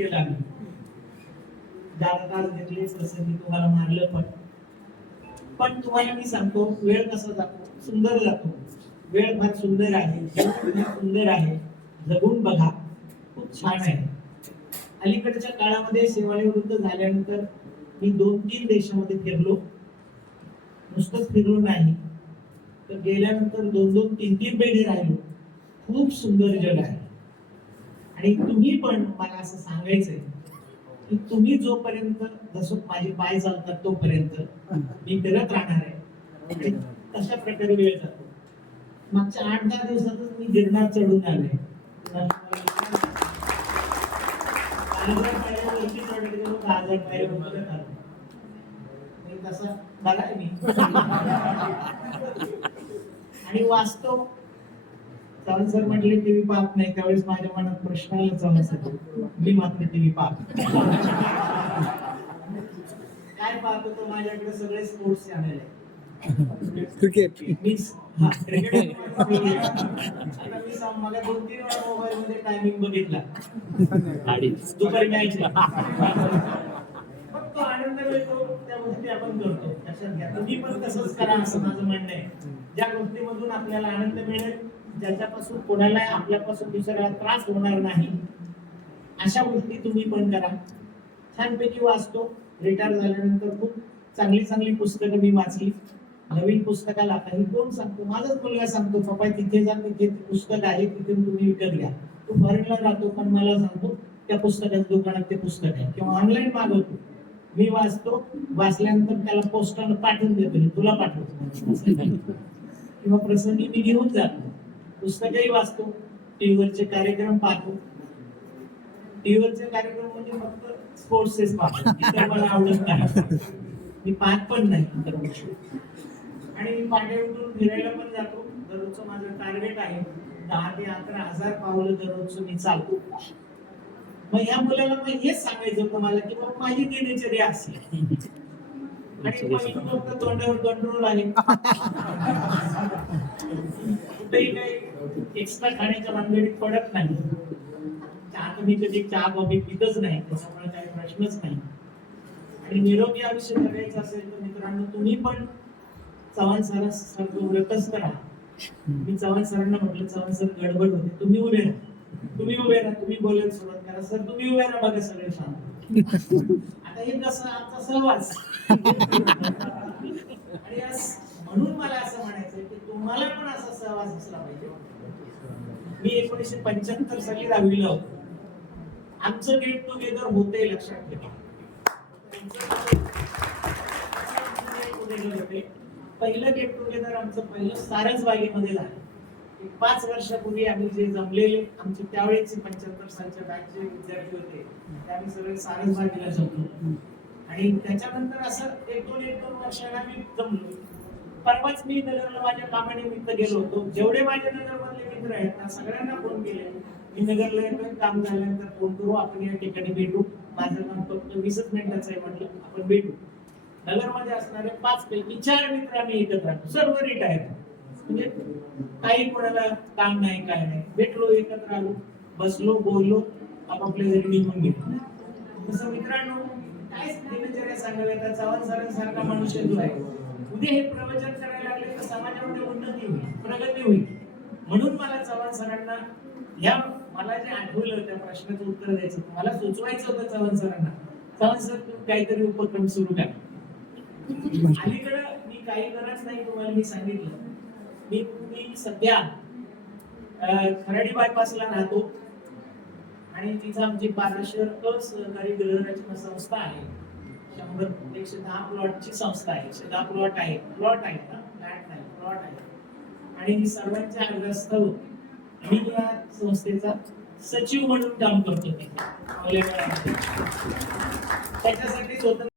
केलं आम्ही. जादा तास घेतले प्रसंगी तुम्हाला मारलं पण तुम्हाला मी सांगतो वेळ कसा जातो, सुंदर जातो. वेळ फार सुंदर आहे, सुंदर आहे, जगून बघा, खूप छान आहे. अलीकडच्या काळामध्ये सेवानिवृत्त झाल्यानंतर मी 2-3 देशामध्ये फिरलो. नुसतंच फिरलो नाही तर गेल्यानंतर 2-2, 3-3 महिने राहिलो. खूप सुंदर जग आहे. आणि तुम्ही पण मला असं सांगायचंय की तुम्ही जोपर्यंत जसं माझे पाय चालतात तोपर्यंत मी फिरत राहणार आहे. तशा प्रकारे वेळ जातो. मागच्या 8-10 दिवसातच मी गिरनार चढून आले. तसा बघा मी आणि वाचतो. चव्हाण सर म्हटले टीव्ही पाहत नाही, त्यावेळेस माझ्या मनात प्रश्न आला चव्हाण सर, मी मात्र टीव्ही पाहतो. काय पाहतो तो माझ्याकडे सगळे स्पोर्ट्स चॅनल आहे. क्रिकेट क्रिकेट मला 2-3 वेळा मोबाईल मध्ये टायमिंग बघितला दुपारी मॅच फक्त आनंद मिळतो त्या गोष्टी आपण करतो. लक्षात घ्या, तुम्ही पण तसंच करा असं माझं म्हणणं आहे. ज्या गोष्टीमधून आपल्याला आनंद मिळेल, ज्याच्यापासून कोणाला आपल्यापासून दुसऱ्याला त्रास होणार नाही, अशा गोष्टी तुम्ही पण करा. छानपैकी वाचतो. रिटायर झाल्यानंतर खूप चांगली चांगली पुस्तकं मी वाचली. नवीन पुस्तकाला काही कोण सांगतो, माझाच मुलगा सांगतो, पप्पा तिथे जा, तिथे पुस्तक आहे, तिथे तुम्ही विकत घ्या. तो फॉरेनला राहतो पण मला सांगतो त्या पुस्तकाच्या दुकानात ते पुस्तक आहे, किंवा ऑनलाईन मागवतो. मी वाचतो, वाचल्यानंतर त्याला पोस्टानं पाठवून देतो, तुला पाठवतो. किंवा प्रसंगी मी घेऊन जातो. पुस्तकही वाचतो. टीव्हीवरचे कार्यक्रम पाहतो. टीव्हीवरचे कार्यक्रम म्हणजे फक्त स्पोर्ट्सच पाहतो, इतर मला आवडत नाही, मी पाहत पण नाही इतर गोष्टी. आणि मी पांढऱ्या उठून फिरायला पण जातो. दररोजचं माझं टार्गेट आहे 10,000 ते 11,000 पावलं दररोजचं मी चालतो. मग या मुलाला मग हेच सांगायचं होतं मला की बाबा माझी दिनचर्या अशी. आणि मग फक्त तोंडावर कंट्रोल आहे. कुठेही काही एक्स्ट्रा खाण्याच्या भानगडीत पडत नाही. चहा तुम्ही कधी चहा कॉफी पितच नाही, त्याच्यामुळे काही प्रश्नच नाही. आणि निरोगी आयुष्य जगायचं असेल तर मित्रांनो तुम्ही पण चव्हाण सरांसारखं व्रतच करा. मी चव्हाण सरांना म्हटलं, चव्हाण सर गडबड होते, तुम्ही उभे राहा, तुम्ही उभे राहा, तुम्ही बोलायला सुरुवात करा. सर तुम्ही उभे राहा, बघा सगळे शांत. आता हे कसं आमचा सहवास. आणि म्हणून मला असं म्हणायचं की तुम्हाला पण असा सहवास असला पाहिजे. मी 1975 साली 10वीला होतो. आमचं गेट टुगेदर होते, लक्षात ठेवा. पहिलं गेट टुगेदर आमचं पहिलं सारसबागेमध्ये झालं. 5 वर्षापूर्वी आम्ही जे जमलेले आमचे त्यावेळेचे 75 सालच्या बॅचचे विद्यार्थी होते, ते आम्ही सगळे सारसबागेला जमलो. आणि त्याच्यानंतर असं 1-2 वर्षांना मी जमलो. परवाच मी नगरला माझ्या कामानिमित्त गेलो होतो. जेवढे माझे नगरमधले मित्र आहेत त्या सगळ्यांना फोन केले, मी नगरला येतोय, काम झाल्यानंतर फोन करू, आपण या ठिकाणी भेटू. माझं काम फक्त 20 मिनिटाचं आहे, म्हटलं आपण भेटू. नगरमध्ये असणारे 5 पैकी 4 मित्र आम्ही एकत्र राहतो. सर्व रिटायर, म्हणजे काही कोणाला काम नाही, काय नाही. भेटलो, एकत्र आलो, बसलो, बोललो, आपापल्या घरी निघून गेलो. तसं मित्रांनो काय दिनचर्या सांगाव्या, चव्हाण सरांसारखा मनुष्य जो आहे, उद्या हे प्रवचन करायला लागले तर समाजामध्ये उन्नती होईल, प्रगती होईल. म्हणून मला चव्हाण सरांना मला जे आठवलं त्या प्रश्नाचं उत्तर द्यायचं, मला सुचवायचं होतं चव्हाण सरांना, चव्हाण सर तुम्ही काहीतरी उपक्रम सुरू करा. अलीकडं मी काही करत नाही, तुम्हाला मी सांगितलं. मी सध्या खराडी बायपासला राहतो आणि तिथं आमची पारशर सहकारी गृहरचना संस्था आहे. 110 प्लॉटची संस्था आहे. 10 प्लॉट आहे, फ्लॅट नाही, प्लॉट आहे. आणि सर्वांच्या आग्रहास्तव मी या संस्थेचा सचिव म्हणून काम करतो. त्याच्यासाठी स्वतंत्र